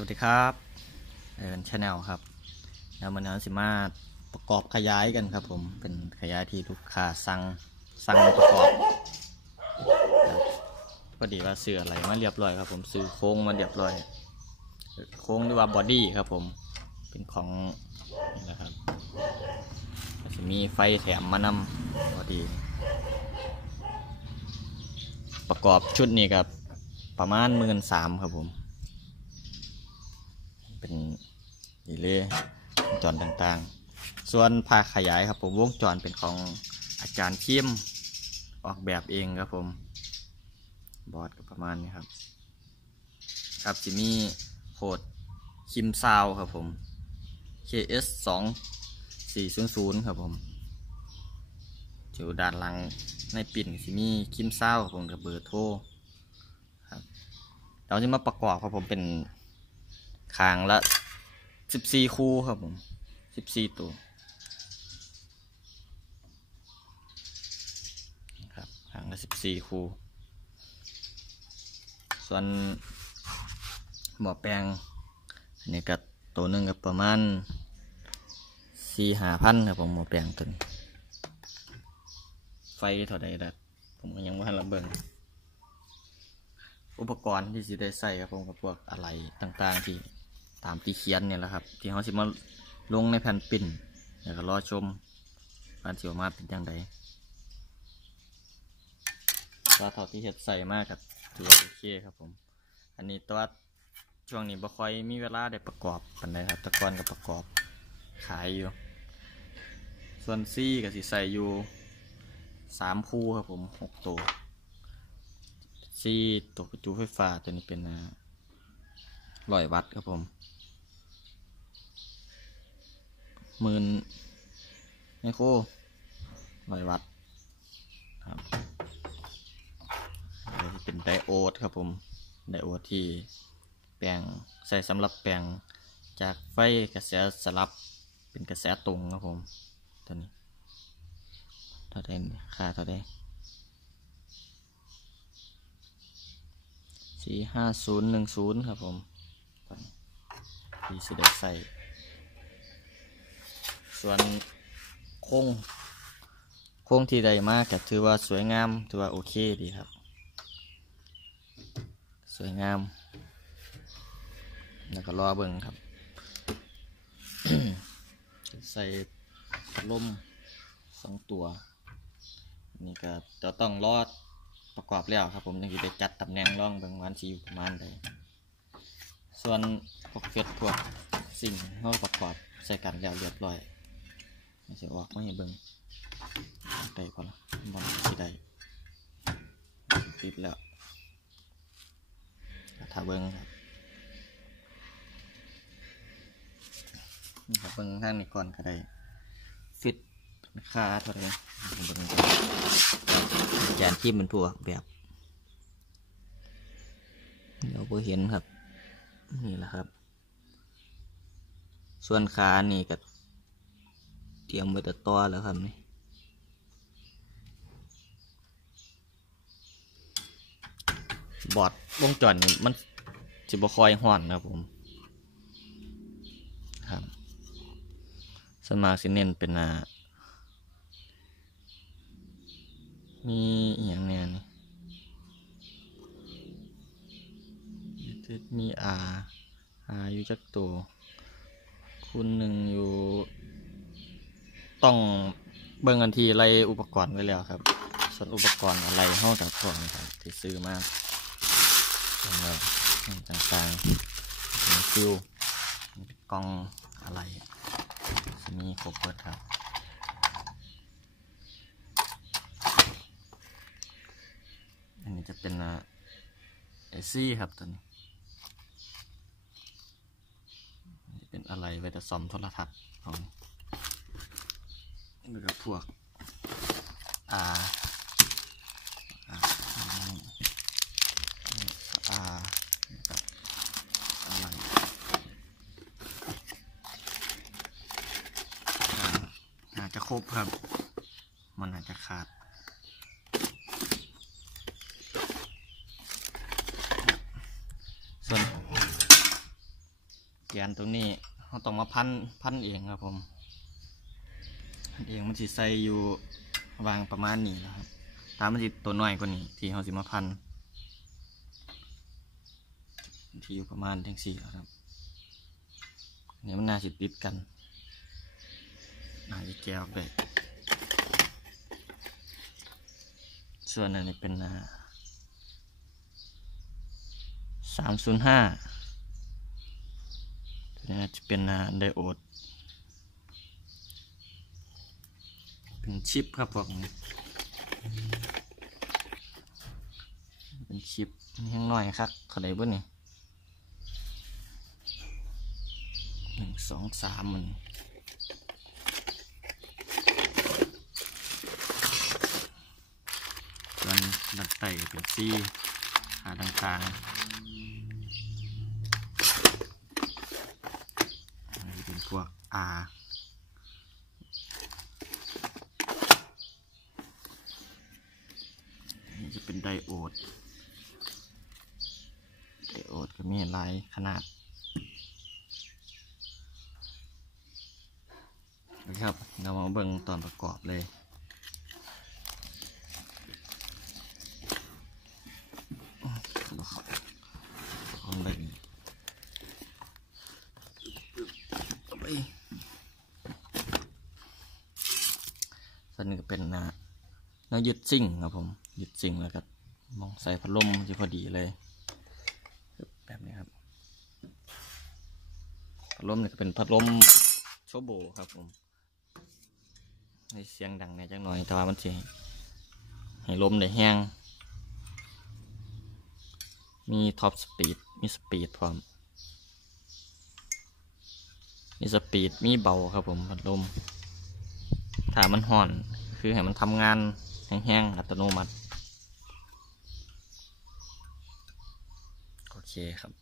วัสดีครับเอินชาแนลครับแล้วมันนั้นสิมาประกอบขยายกันครับ ผมเป็นขยายที่ลูกค้าสั่งสั่งมาประกอบพอดีว่าซื้ออะไรมาเรียบร้อยครับ ผมซื้อโค้งมาเรียบร้อย โค้งหรือว่าบอดี้ครับ ผมเป็นของนี่นะครับจะมีไฟแถมมานำบอดี้ประกอบชุดนี้ครับประมาณหมื่นสามครับผม เป็นดีเลย์วงจรต่างๆ ส่วนภาคขยายครับผมวงจรเป็นของอาจารย์เข้มออกแบบเองครับผมบอร์ดก็ประมาณนี้ครับ ครับจะมีโคดคิมซาวครับผม KS 2 4 0 0ครับผมอยู่ด้านหลังในปิ่นสิมีคิมซาวครับผมกับเบอร์โทรครับเราจะมาประกอบครับผมเป็น คางละสิบสี่คู่ครับผมสิบสี่ตัวครับคางละสิบสี่คู่ ส่วนหมอแปลงนนี้ก็ตัวหนึ่งก็ประมาณสี่หาพันครับผมหมอแปลงตัวไฟเท่าใดดัผมยังว่าระเบิงอุปกรณ์ที่สิได้ใส่ครับผมกับพวกอะไรต่างๆที่ ตามที่เขียนเนี่ยแหละครับ ที่เขาสิมาลงในแผ่นปิ่นแล้วก็รอชมการสิออกมาเป็นอย่างไรว่าเท่าที่เฮ็ดใส่มากครับถือว่าโอเคครับผม อันนี้ตัวช่วงนี้บ่ค่อยมีเวลาได้ประกอบปันใดครับตะกอนก็ประกอบขายอยู่ ส่วนซี่ก็สิใส่อยู่สามคู่ครับผมหกตัวซีตัวประจุไฟฟ้าตัวนี้เป็น ร้อยวัตต์ครับผมหมื่นไมโครร้อยวัตต์ครับอันนี้เป็นไดโอดครับผม ไดโอดที่แปลงใส่สำหรับแปลงจากไฟกระแสสลับเป็นกระแสตรงครับผมตัวนี้เท่าไดค่าเท่าไดสี่ห้าศูนย์หนึ่งศูนย์ครับผม ที่สิได้ใส่ส่วนโค้งโค้งที่ใดมากก็ถือว่าสวยงามถือว่าโอเคดีครับ สวยงาม แล้วก็รอเบิ่งครับ ใส่ลมสองตัว นี่ก็จะต้องรอดประกอบแล้วครับผมยังอยู่ได้จัดตำแหน่งร่องบางวันสีอยู่ประมาณใด ส่วนพวกเฟสพวกสิ่งเขาประกอบใส่กันแล้วเรียบร้อยไมันจะออกไม่ให้เบิ่งได้พอละบอลสีได้ติดแล้วถ้าเบิ่งครับนี่ครับเบิ่งข้างนี้ก่อนก็ได้ฟิตค่าเท่าไหร่เบิ่งอนจานที่มันทั่วแบบเราไ่เห็นครับ นี่แหละครับ ส่วนขานี่ก็เตรียมไว้แต่ต่อแล้วครับนี่บอดวงจรนี่มันจะบ่คอยห่อนนะครับผมครับสมาสิเน้นเป็นอ่ามีอย่าง มีอาอาอยู่จักตัวคุณหนึ่งอยู่ต้องเบิ่งกันทีไรอุปกรณ์ไว้แล้วครับ ส่วนอุปกรณ์อะไรห้องจากพวกนี้ครับที่ซื้อมาต่างๆมีฟิวกล้องอะไรมีครบเบิดครับอันนี้จะเป็นเอซี่ครับตัวนี้จะ เป็นอะไรไว้แต่ซ่อมโทรทัศน์ของแล้วก็พวกอาอาอากับอะไรอาจจะครบครับ มันอาจจะขาด ส่วน แก นตรงนี้เราต้องมาพันพันเองครับผมพันเองมันสิใส่อยู่วางประมาณนี้นะครับถ้ามันสิตัวน้อยกว่านี้ ที่เราสิมาพันที่อยู่ประมาณทั้งสี่แล้วครับอันนี้มันน่าสิติดกันน่าจะแก้วเลยส่วนอันนี้เป็นสามศูนย์ห้า นี้จะเป็นไดโอด เป็นชิปครับผมเป็นชิปนี่ยังน้อยครับเขาได้บ่นี่หนึ่งสองสามมันส่วนดัดไตเป็นซี่ขาต่างๆ อันนี้เป็นพวก R นี่จะเป็นไดโอด ไดโอดก็มีหลายขนาดนะครับ เรามาเบิ่งตอนประกอบเลยของเบิ่ง ไป ส่วนนี้ก็เป็นนะแนวยึดซิ่งครับผมยึดซิ่งแล้วก็มองใส่พัดลมที่พอดีเลย แบบนี้ครับพัดลมเนี่ก็เป็นพัดลมโชโบครับผมให้เสียงดังในจังหน่อยแต่ว่ามันจะให้ลมได้แห้งมีท็อปสปีดมีสปีดพร้อม มีสปีดมีเบาครับผมพัดลม ถ้ามันห่อน คือให้มันทำงานแห้งๆ อัตโนมัติ โอเคครับ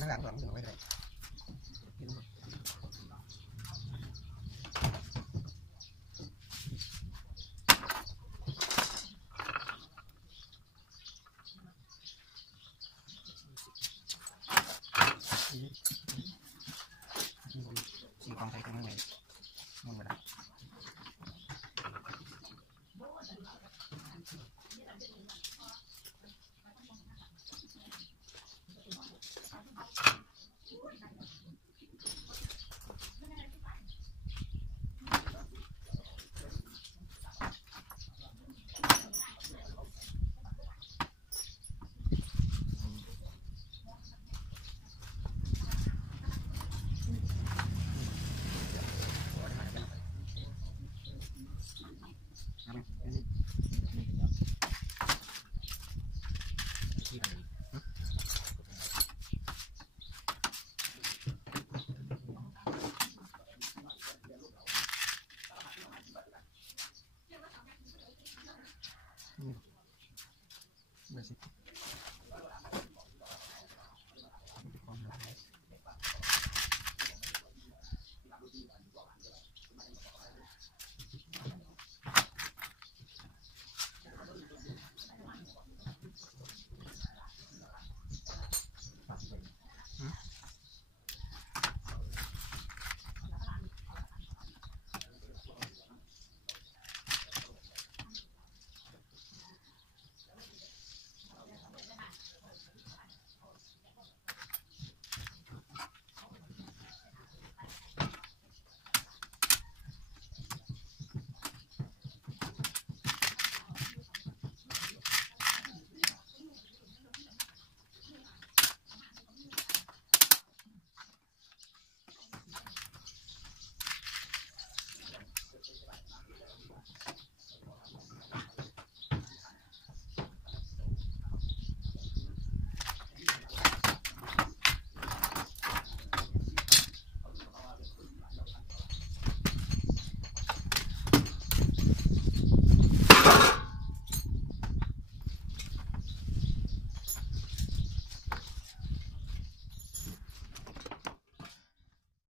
하나가 안 가면 왜 그래? 이런 거. 음.